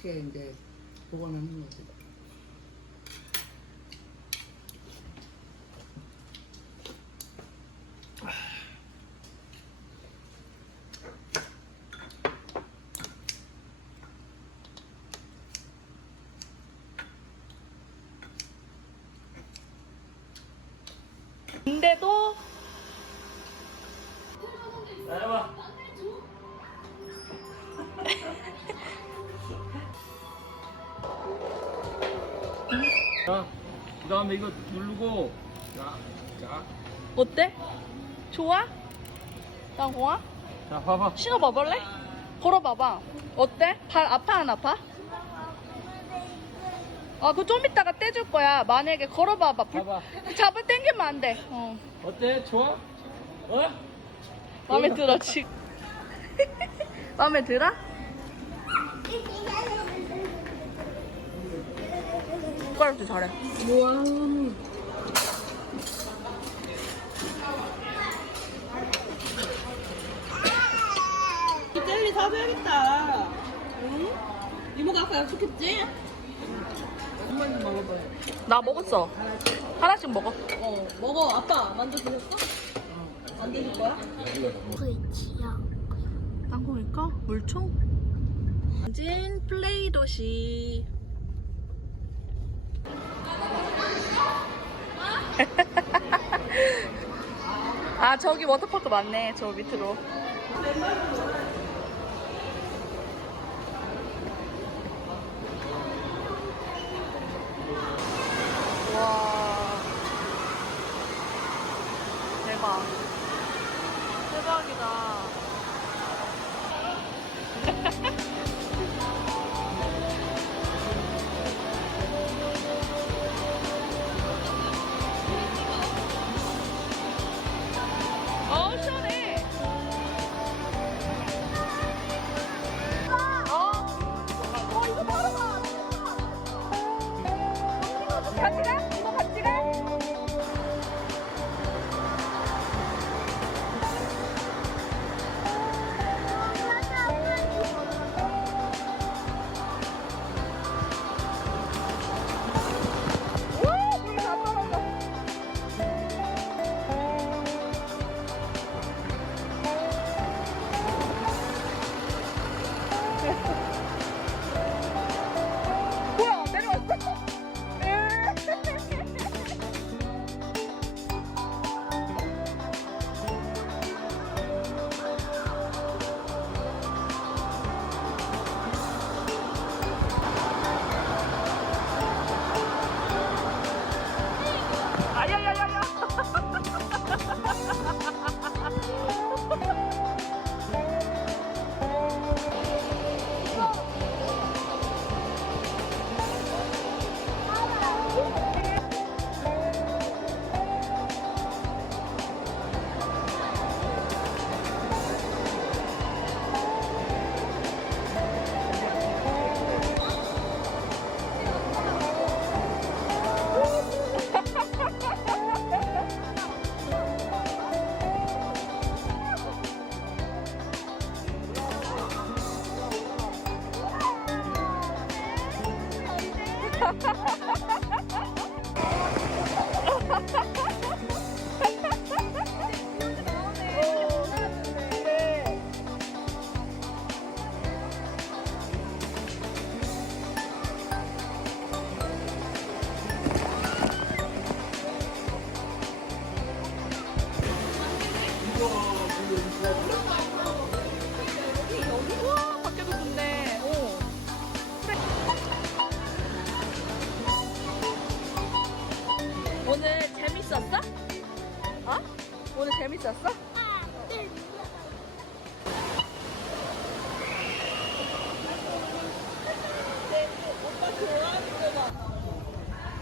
그렇게 이제 보관하는 거지. 근데도 나와 자, 그 다음에 이거 누르고, 자, 자, 어때? 좋아? 땅콩아? 자, 봐봐. 신어봐볼래? 걸어봐봐. 어때? 발 아파 안 아파? 아, 그거 좀 이따가 떼줄 거야. 만약에 걸어봐봐. 불- 봐봐. 잡을 당기면 안 돼. 어. 어때? 좋아? 어? 마음에 들어, 지금. 마음에 들어? 숟가락도 잘해. 우와. 이 젤리 사줘야겠다. 응? 이모가 아까 약속했지? 엄마는 먹어봐요. 나 먹었어. 하나씩 먹어. 어, 먹어. 아빠 만두 드셨어? 안 드실 거야? 땅콩일까? 물총? 진 플레이 도시. 아 저기 워터파크 맞네 저 밑으로. 와. 대박. 대박이다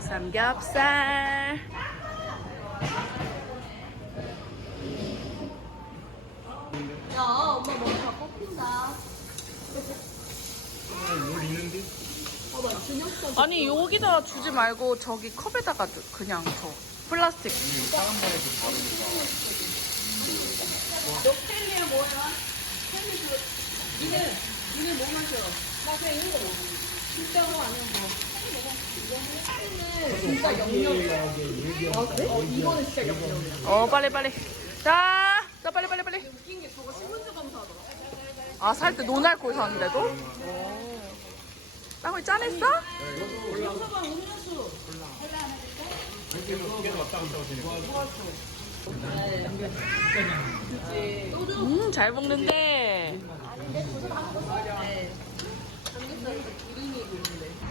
삼겹살 야, 엄마 머리 다 꺾인다. 물 있는데? 아니 여기다 주지 말고 저기 컵에다가 넣- 그냥 저 플라스틱 너 켈리야 뭐야? 켈리 그, 니네, 니네 뭐 마셔? 나 그냥 이거 먹어. 진짜 영역. 아 그래? 어 이거는 진짜 영역. 어 빨리 빨리. 자, 자 빨리 빨리 빨리. 웃긴 게 저거 신문지 검사하더라. 아 살때 노날콜 샀는데도? 땅콩이 짠했어? 음, 잘 먹는데.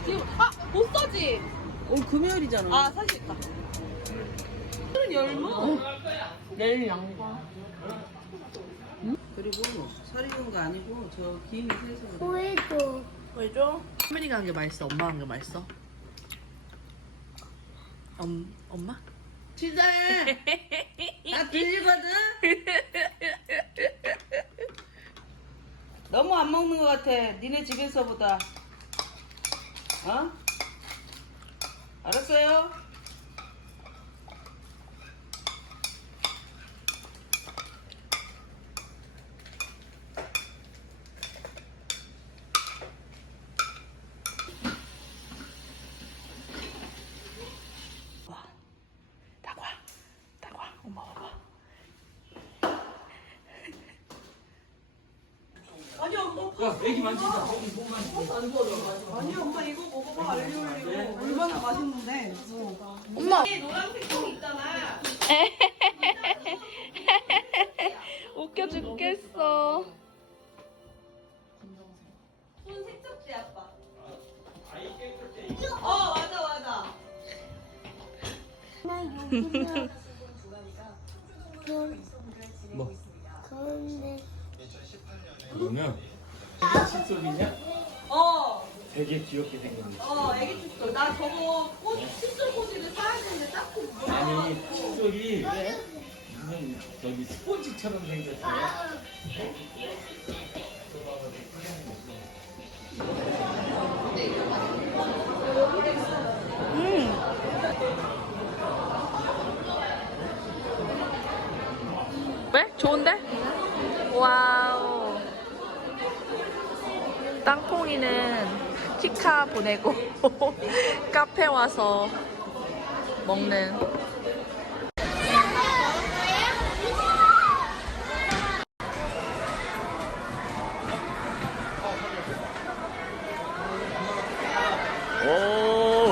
지금 아못 사지. 오늘 금요일이잖아. 아살수 있다. 오늘은 열무. 내일 양파. 그리고 살 익은 거 아니고 저 김이 세서 그래. 보여줘. 왜죠? 할머니가 한 게 맛있어? 엄마가 한게 맛있어? 엄, 엄마? 취자해. 나 들리거든. 너무 안 먹는 것 같아. 니네 집에서보다. 어? 알았어요? 아니 엄마. 야 애기 만지자 애기 몸 만지자 아니 엄마 이거 얼마나 맛있는데. 엄마. 노란색 통 있잖아. 웃겨 죽겠어. 손 세척지 아빠. 어 맞아 맞아. 나 여기는 뭐 그런데 그러면 칫솔이냐? 어. 되게 귀엽게 생겼네 어, 애기 칫솔. 나 저거 꽃, 칫솔 꽂이를 사야 되는데 딱히 못 아니. 칫솔이 그냥 저기 스폰지처럼 생겼어 왜? 좋은데? 와우. 땅콩이는 치카 보내고 카페 와서 먹는. 오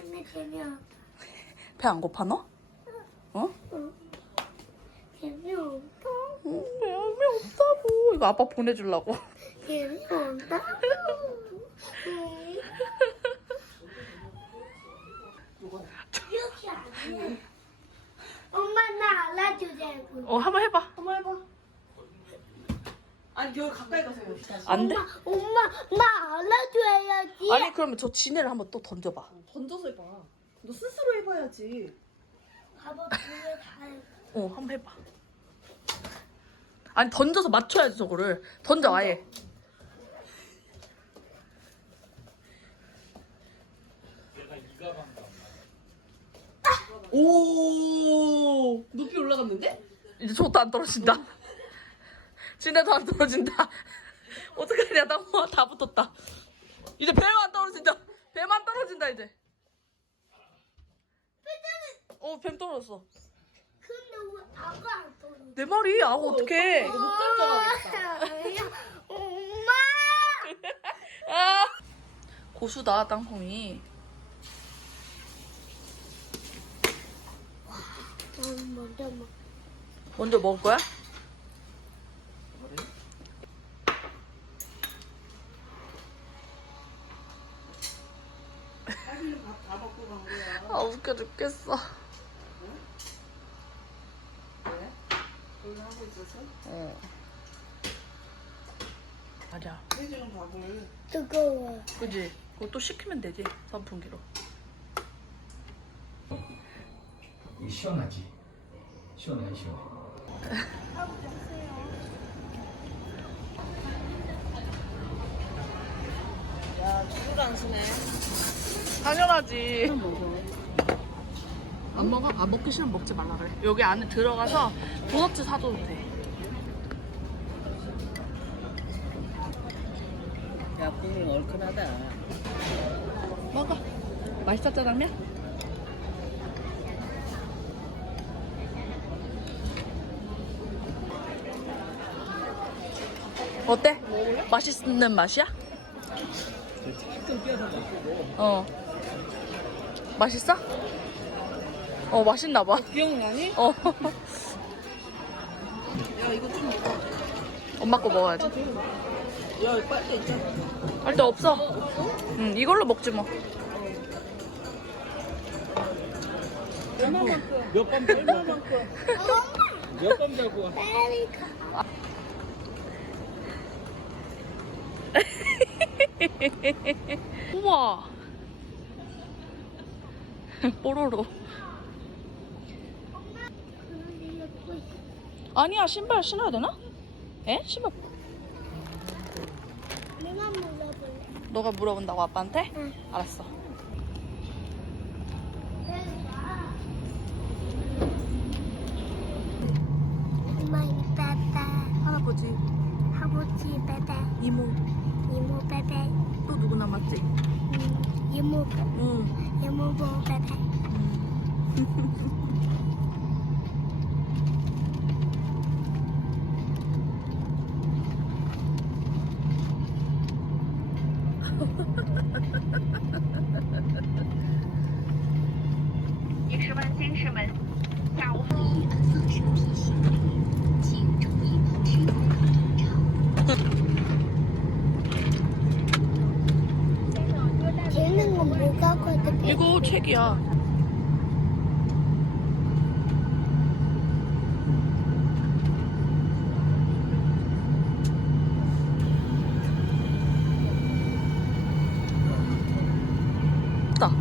호랑이는 재미없다. 배안 고파 너? 어? 재미없다. 음, 배움이 없다고 이거 아빠 보내주려고 재미없다. 이렇게 안 해. 엄마 나 알아주자고. 어 한번 해봐 한번 해봐. 아니, 여기 가까이 가서 해요. 안 돼? 엄마 나 알아줘야지. 아니 그러면 저 지네를 한번 또 던져봐 던져서 해봐. 너 스스로 해봐야지. 아빠 둘에 다 해. 어 한번 해봐 아니 던져서 맞춰야지 저거를 던져 아예 오, 높이 올라갔는데? 이제 저것도 안 떨어진다 지네도 안 떨어진다 어떡하냐 나다 붙었다 이제 배만 떨어진다 배만 떨어진다 이제 어 뱀 떨어졌어 근데 왜 아가 안 떠? 내 말이 아고 어떡해 이거 못 던져가겠다. 엄마. 아 고수다 땅콩이 음, 먼저 먹. 먼저 먹을 거야? 빨리 밥다 먹고 간 거야. 아 웃겨 죽겠어 왜? 있어서 어. 맞아. 해주는 밥을 뜨거워. 그지? 또 시키면 되지 선풍기로. 이 시원하지? 시원해 안 시원해? 야 줄을 안 서네 당연하지. 안 먹어? 안 먹기 싫으면 먹지 말라 그래. 여기 안에 들어가서 도넛 사줘도 돼. 야 국물 얼큰하다 먹어. 맛있어 짜장면? 어때? 맛있는 맛이야? 어. 맛있어? 어 맛있나 봐. 기억나니? 어. 야 이거 좀 먹어 엄마 거 먹어야지. 야 빨대 있잖아 할데 없어. 응 이걸로 먹지 뭐. 얼마만큼 몇밤 얼마만큼 몇밤 자고 와? 우와. 뽀로로. 그런데 예뻐. 아니야 신발 신어야 되나? 에? 신발 내가 물어볼래. 너가 물어본다고 아빠한테? 응. 알았어. 할머니 빼빼. 할아버지, 아버지 빼빼. 이모, 이모 빼빼. 또 누구 남았지? 음, 이모 빼. 응. 이모부 빼빼. 걔는 건 뭐가 거든? 이거 책이야. 다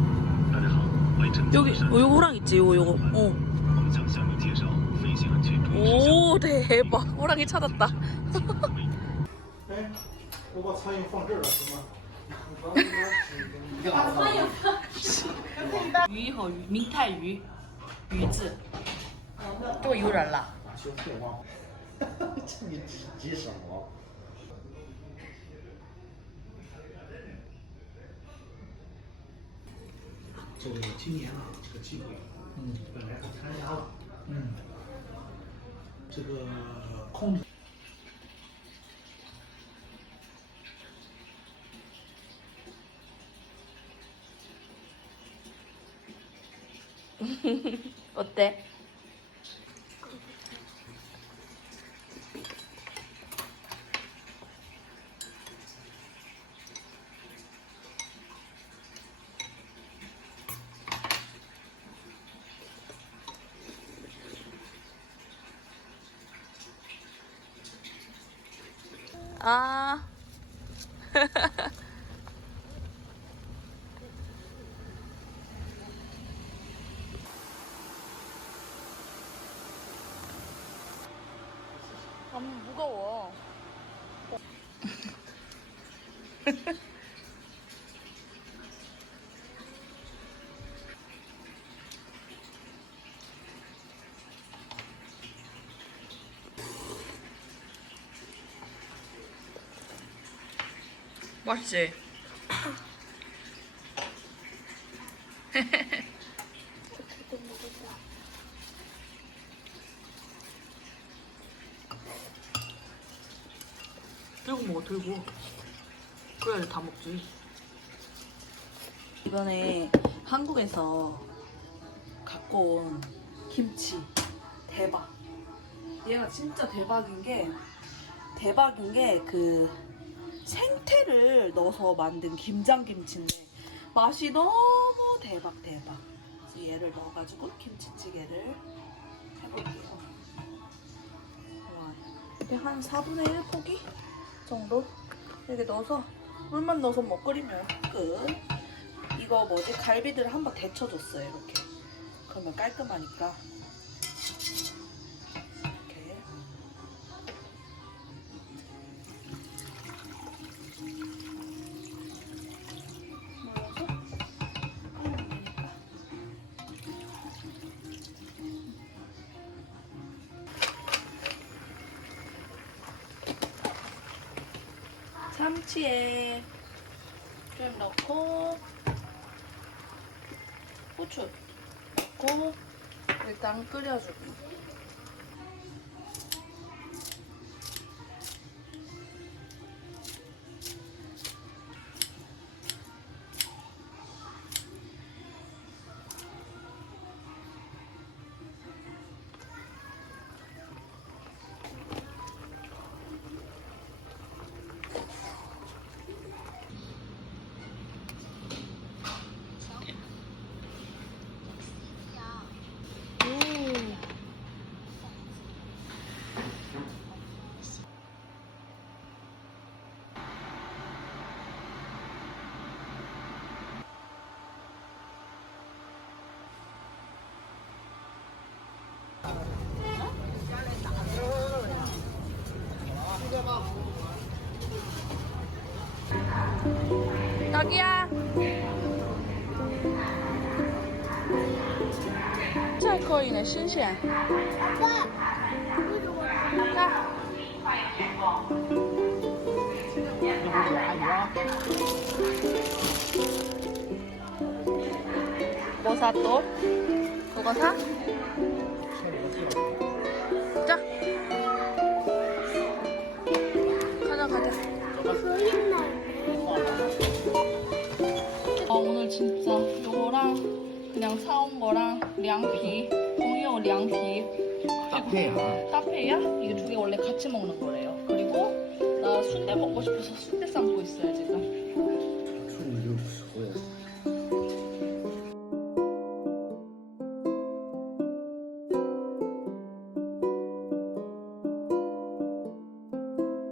大家好，欢迎乘坐 여기 上 어, 요거 호랑 있지 요거 요거. 어. 我们将向你介绍飞行安全注意事项。 오 대박 호랑이 찾았다. 哎，我把苍蝇放这儿了，行吗？ 鱼和鱼明太鱼鱼字多有人了。就废话，这你急急什么？这个今年啊，这个机会，嗯，本来可参加了，嗯，这个控制 어때? 아. 너무 무거워. 맛있지? 들고 먹어 들고 그래야 다 먹지 이번에 한국에서 갖고 온 김치 대박 얘가 진짜 대박인 게 대박인 게그 생태를 넣어서 만든 김장김치인데 맛이 너무 대박 대박. 얘를 넣어가지고 김치찌개를 해볼게요. 와 이렇게 한 4분의 1 포기 정도? 이렇게 넣어서 물만 넣어서 뭐 끓이면 끝. 이거 뭐지? 갈비들을 한번 데쳐줬어요 이렇게. 그러면 깔끔하니까 참치에 좀 넣고 후추 넣고 일단 끓여주고 여기야. 잘 거이네, 신기해. 자. 뭐 사 또? 그거 사? 거랑 량피 동이오 량피 카페야. 카페야? 이게 두 개 원래 같이 먹는 거래요 그리고 나 순대 먹고 싶어서 순대